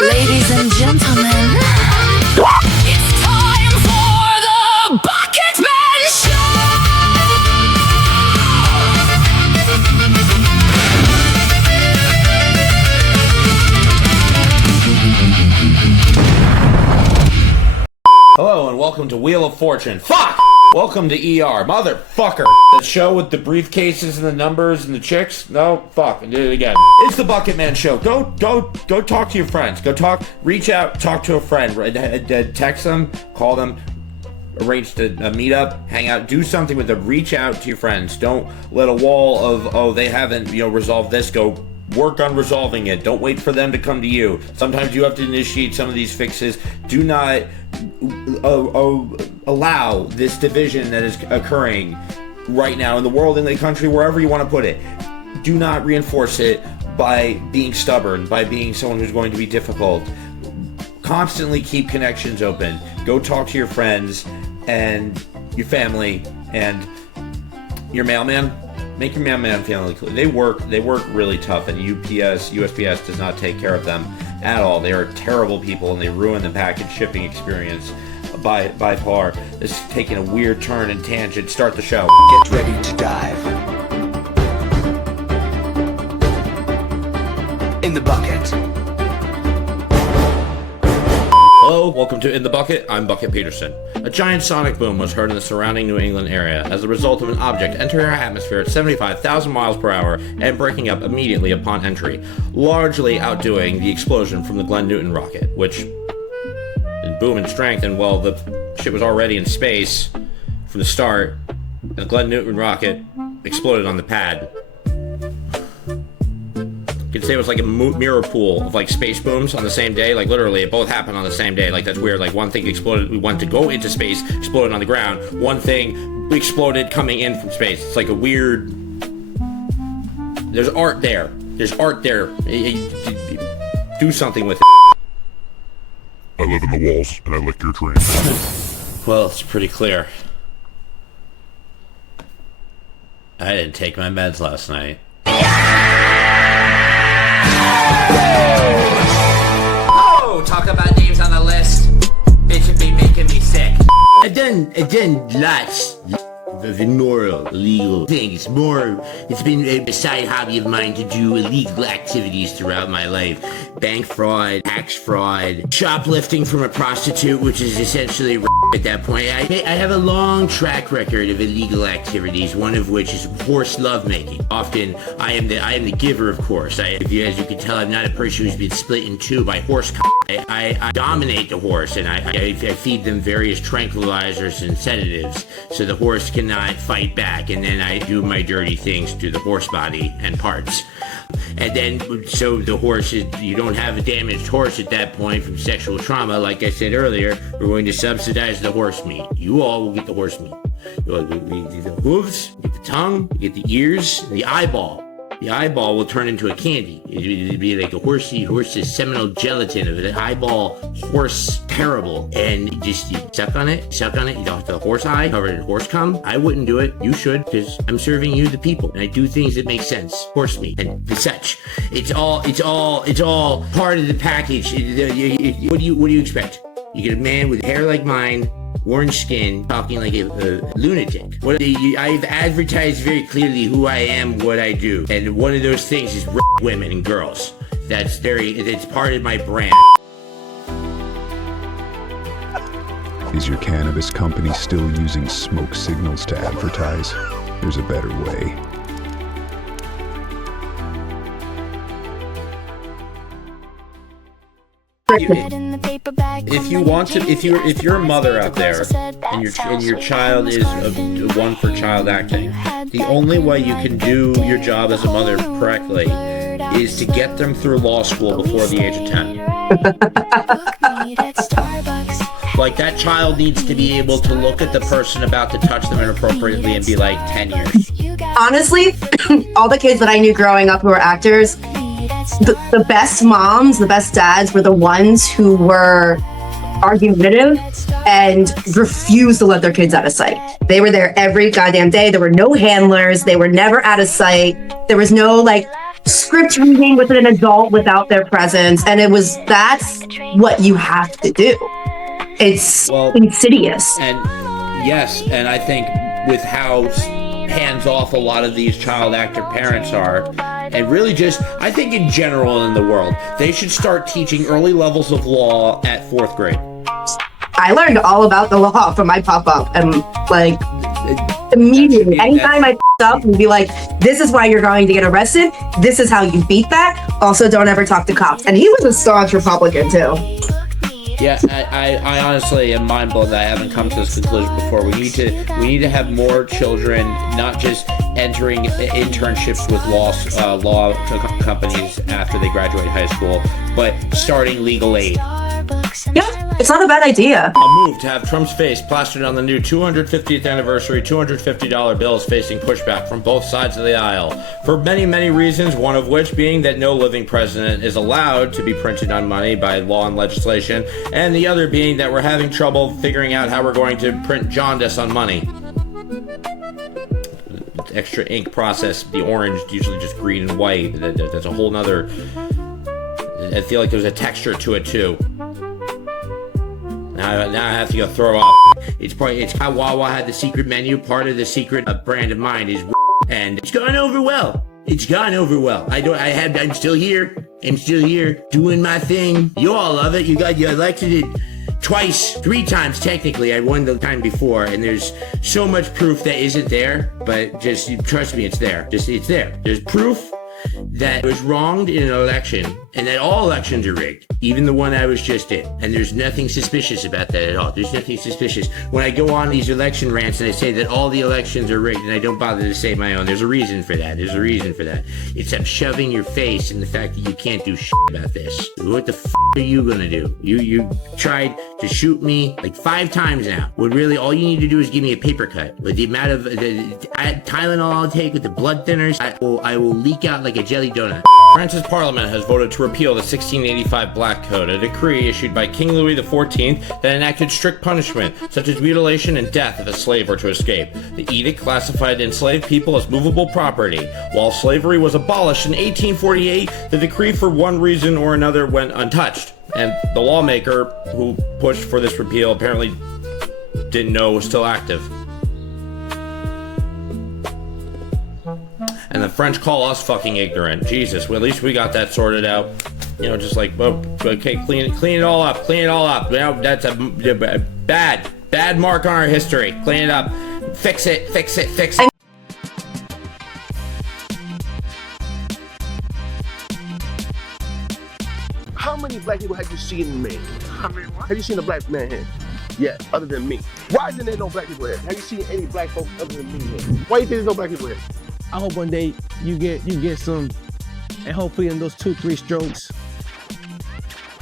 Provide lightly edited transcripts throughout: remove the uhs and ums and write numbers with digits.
Ladies and gentlemen, it's time for the Bucketman Show! Hello and welcome to Wheel of Fortune. Fuck! Welcome to ER, motherfucker. The show with the briefcases and the numbers and the chicks. No, fuck. And do it again. It's the Bucketman Show. Go talk to your friends. Reach out, talk to a friend. Text them, call them, arrange a meetup, hang out, do something with them. Reach out to your friends. Don't let a wall of, oh, they haven't, resolved this. Go work on resolving it. Don't wait for them to come to you. Sometimes you have to initiate some of these fixes. Do not allow this division that is occurring right now in the world, in the country, wherever you want to put it. Do not reinforce it by being stubborn, by being someone who's going to be difficult. Constantly keep connections open. Go talk to your friends and your family and your mailman. Make your mailman family clear. They work really tough, and USPS does not take care of them at all. They are terrible people, and they ruin the package shipping experience by far. This is taking a weird turn and tangent. Start the show. Get ready to dive in the bucket. Hello, welcome to In the Bucket. I'm Bucket Peterson. A giant sonic boom was heard in the surrounding New England area as a result of an object entering our atmosphere at 75,000 miles per hour and breaking up immediately upon entry, largely outdoing the explosion from the Glenn Newton rocket, which, in boom and strength, and well, the shit was already in space from the start, and the Glenn Newton rocket exploded on the pad. You could say it was like a mirror pool of like space booms on the same day. Like literally, it both happened on the same day. Like that's weird. Like one thing exploded, we went to go into space, exploded on the ground. One thing exploded coming in from space. It's like a weird. There's art there. Do something with it. I live in the walls and I lick your train. Well, it's pretty clear. I didn't take my meds last night. Oh, talk about names on the list. Bitch, it be making me sick. I've done lots of immoral, illegal things. It's been a side hobby of mine to do illegal activities throughout my life. Bank fraud, tax fraud, shoplifting from a prostitute, which is essentially at that point. I have a long track record of illegal activities, one of which is horse lovemaking. Often, I am the giver, of course. As you can tell, I'm not a person who's been split in two by horse. I dominate the horse, and I feed them various tranquilizers and sedatives, so the horse cannot fight back, and then I do my dirty things to the horse body and parts. And then, so the horse you don't have a damaged horse at that point from sexual trauma. Like I said earlier, we're going to subsidize the horse meat. You all will get the horse meat. You'll get the hooves, you get the tongue, you get the ears, and the eyeball. The eyeball will turn into a candy. It'd be like a horse's seminal gelatin of an eyeball, horse terrible. And you suck on it, you don't have the horse eye, covered in horse cum. I wouldn't do it. You should, because I'm serving you the people. And I do things that make sense. Horse meat and such. It's all part of the package. What do you expect? You get a man with hair like mine, orange skin, talking like a lunatic. I've advertised very clearly who I am, what I do, and one of those things is women and girls. It's part of my brand. Is your cannabis company still using smoke signals to advertise? There's a better way. If you're a mother out there and your child is a one for child acting, the only way you can do your job as a mother correctly is to get them through law school before the age of 10. Like, that child needs to be able to look at the person about to touch them inappropriately and be like, 10 years. Honestly, all the kids that I knew growing up who were actors, the best moms, the best dads were the ones who were argumentative and refused to let their kids out of sight. They were there every goddamn day. There were no handlers. They were never out of sight. There was no like, script reading with an adult without their presence, and that's what you have to do. It's insidious. And yes, and I think with how hands off a lot of these child actor parents are, and really just, I think in general in the world, they should start teaching early levels of law at 4th grade. I learned all about the law from my pop-up, and like immediately, anytime I up and be like, this is why you're going to get arrested, this is how you beat that, also don't ever talk to cops. And he was a staunch Republican too. Yeah, I honestly am mind blown that I haven't come to this conclusion before. We need to have more children not just entering internships with law companies after they graduate high school, but starting legal aid. Yeah, it's not a bad idea. A move to have Trump's face plastered on the new 250th anniversary $250 bills facing pushback from both sides of the aisle for many, many reasons, one of which being that no living president is allowed to be printed on money by law and legislation, and the other being that we're having trouble figuring out how we're going to print Jaundice on money. Extra ink process, the orange, usually just green and white. That's a whole nother... I feel like there's a texture to it too. Now I have to go throw up. It's how Wawa had the secret menu. Part of the secret brand of mine is, and it's gone over well. It's gone over well. I'm still here. I'm still here doing my thing. You all love it. You elected it twice, 3 times technically. I won the time before, and there's so much proof that isn't there. But just trust me, it's there. It's there. There's proof that I was wronged in an election, and that all elections are rigged, even the one I was just in. And there's nothing suspicious about that at all. There's nothing suspicious. When I go on these election rants and I say that all the elections are rigged and I don't bother to say my own, there's a reason for that. There's a reason for that. It's I'm shoving your face in the fact that you can't do shit about this. What the are you gonna do? You tried to shoot me like 5 times now. When really all you need to do is give me a paper cut. With the amount of Tylenol I'll take with the blood thinners, I will leak out like a jelly donut. France's parliament has voted to repeal the 1685 Black Code, a decree issued by King Louis XIV that enacted strict punishment, such as mutilation and death if a slave were to escape. The edict classified enslaved people as movable property. While slavery was abolished in 1848, the decree for one reason or another went untouched, and the lawmaker who pushed for this repeal apparently didn't know it was still active. And the French call us fucking ignorant. Jesus, well, at least we got that sorted out. You know, just like, well, okay, clean it all up. You know, that's a bad mark on our history. Clean it up. Fix it. How many black people have you seen in me? Have you seen a black man here? Yeah, other than me. Why isn't there no black people here? Have you seen any black folks other than me here? Why do you think there's no black people here? I hope one day you get some, and hopefully in those 2-3 strokes,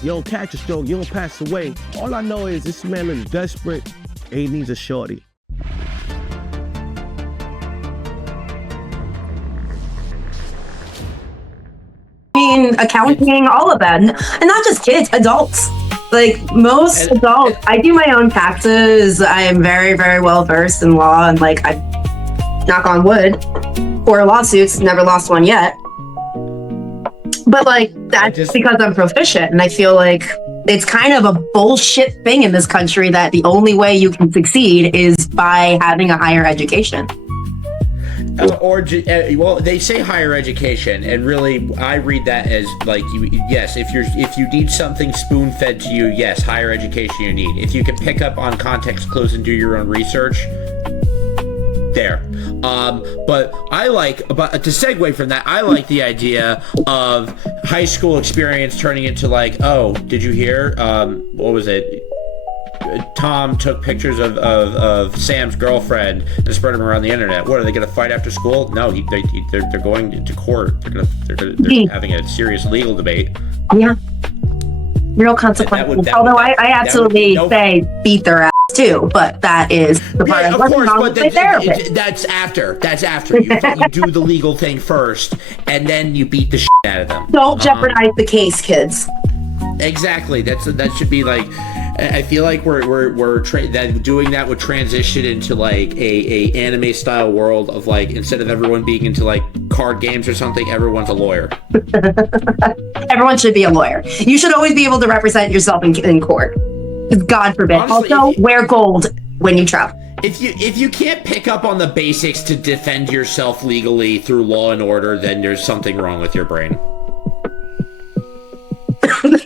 you don't catch a stroke, you don't pass away. All I know is this man is desperate and he needs a shorty. I mean, accounting, all of that, and not just kids, adults. Like most adults, I do my own taxes. I am very, very well versed in law, and like I knock on wood. 4 lawsuits, never lost one yet. But like that's because I'm proficient, and I feel like it's kind of a bullshit thing in this country that the only way you can succeed is by having a higher education. Well, they say higher education, and really, I read that as like, yes, if you need something spoon-fed to you, yes, higher education you need. If you can pick up on context clues and do your own research, there. But to segue from that, I like the idea of high school experience turning into like, oh, did you hear? What was it? Tom took pictures of Sam's girlfriend and spread them around the internet. What, are they going to fight after school? No, they're going to court. They're having a serious legal debate. Yeah, real consequences. Although I absolutely say beat their ass too, but that is the part. Yeah, of course, but that's after. You do the legal thing first, and then you beat the shit out of them. Don't jeopardize the case, kids. Exactly. That should be like. I feel like that doing that would transition into like a anime style world of like, instead of everyone being into like card games or something, everyone's a lawyer. Everyone should be a lawyer. You should always be able to represent yourself in court. God forbid. Honestly, also, wear gold when you travel. If you can't pick up on the basics to defend yourself legally through law and order, then there's something wrong with your brain.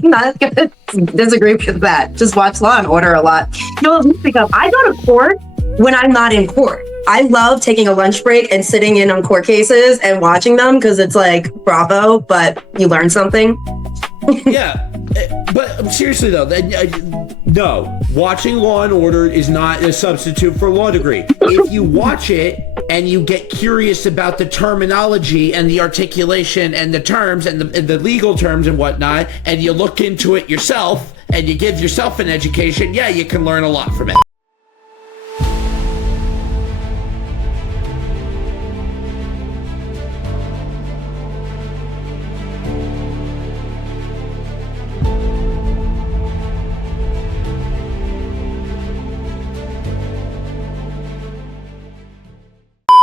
Not gonna disagree with that. Just watch Law and Order a lot. No, pick up. I go to court when I'm not in court. I love taking a lunch break and sitting in on court cases and watching them because it's like bravo, but you learn something. Yeah, but seriously though, no, watching Law and Order is not a substitute for a law degree. If you watch it and you get curious about the terminology and the articulation and the terms and the legal terms and whatnot, and you look into it yourself and you give yourself an education, yeah, you can learn a lot from it.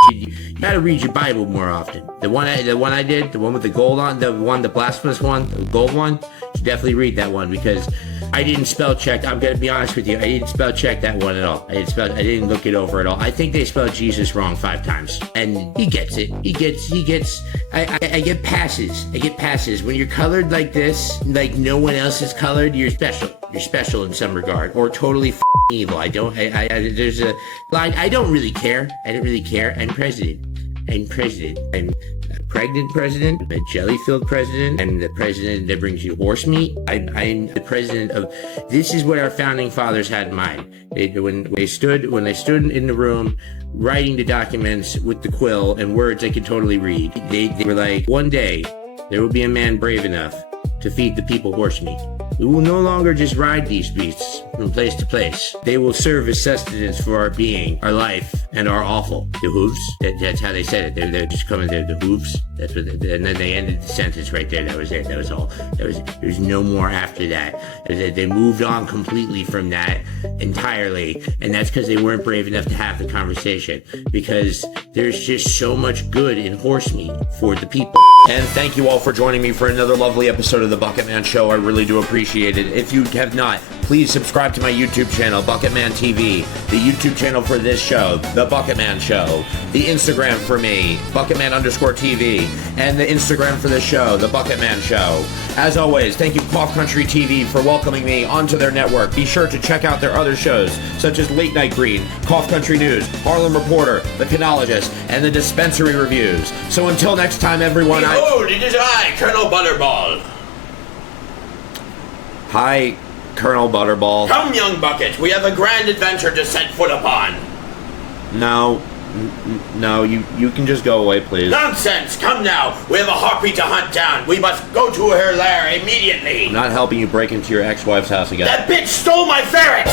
You gotta read your Bible more often. The one I did, the one with the gold on, the blasphemous one, the gold one, you should definitely read that one because I didn't spell check. I'm gonna be honest with you, I didn't spell check that one at all. I didn't look it over at all. I think they spelled Jesus wrong 5 times, and he gets it. He gets. I get passes. I get passes when you're colored like this, like no one else is colored. You're special. You're special in some regard, or totally evil. There's a line. I don't really care. I don't really care. I'm president. I'm a pregnant president. I'm a jelly-filled president. I'm the president that brings you horse meat. I'm the president of. This is what our founding fathers had in mind. When they stood in the room writing the documents with the quill and words they could totally read. They were like, one day there will be a man brave enough to feed the people horse meat. We will no longer just ride these beasts from place to place. They will serve as sustenance for our being, our life, and our offal. The hooves, that's how they said it. They're just coming there, the hooves. That's what and then they ended the sentence right there. That was it. That was all. There's no more after that. They moved on completely from that entirely. And that's because they weren't brave enough to have the conversation. Because there's just so much good in horse meat for the people. And thank you all for joining me for another lovely episode of The Bucketman Show. I really do appreciate it. If you have not, please subscribe to my YouTube channel, Bucketman TV, the YouTube channel for this show, The Bucketman Show, the Instagram for me, Bucketman_TV, and the Instagram for this show, The Bucketman Show. As always, thank you Cough Country TV for welcoming me onto their network. Be sure to check out their other shows, such as Late Night Green, Cough Country News, Harlem Reporter, The Canologist, and the Dispensary Reviews. So until next time, everyone, Behold, it is I, Colonel Butterball. Hi, Colonel Butterball. Come, young Bucket, we have a grand adventure to set foot upon. No, you can just go away, please. Nonsense! Come now, we have a harpy to hunt down. We must go to her lair immediately. I'm not helping you break into your ex-wife's house again. That bitch stole my ferret!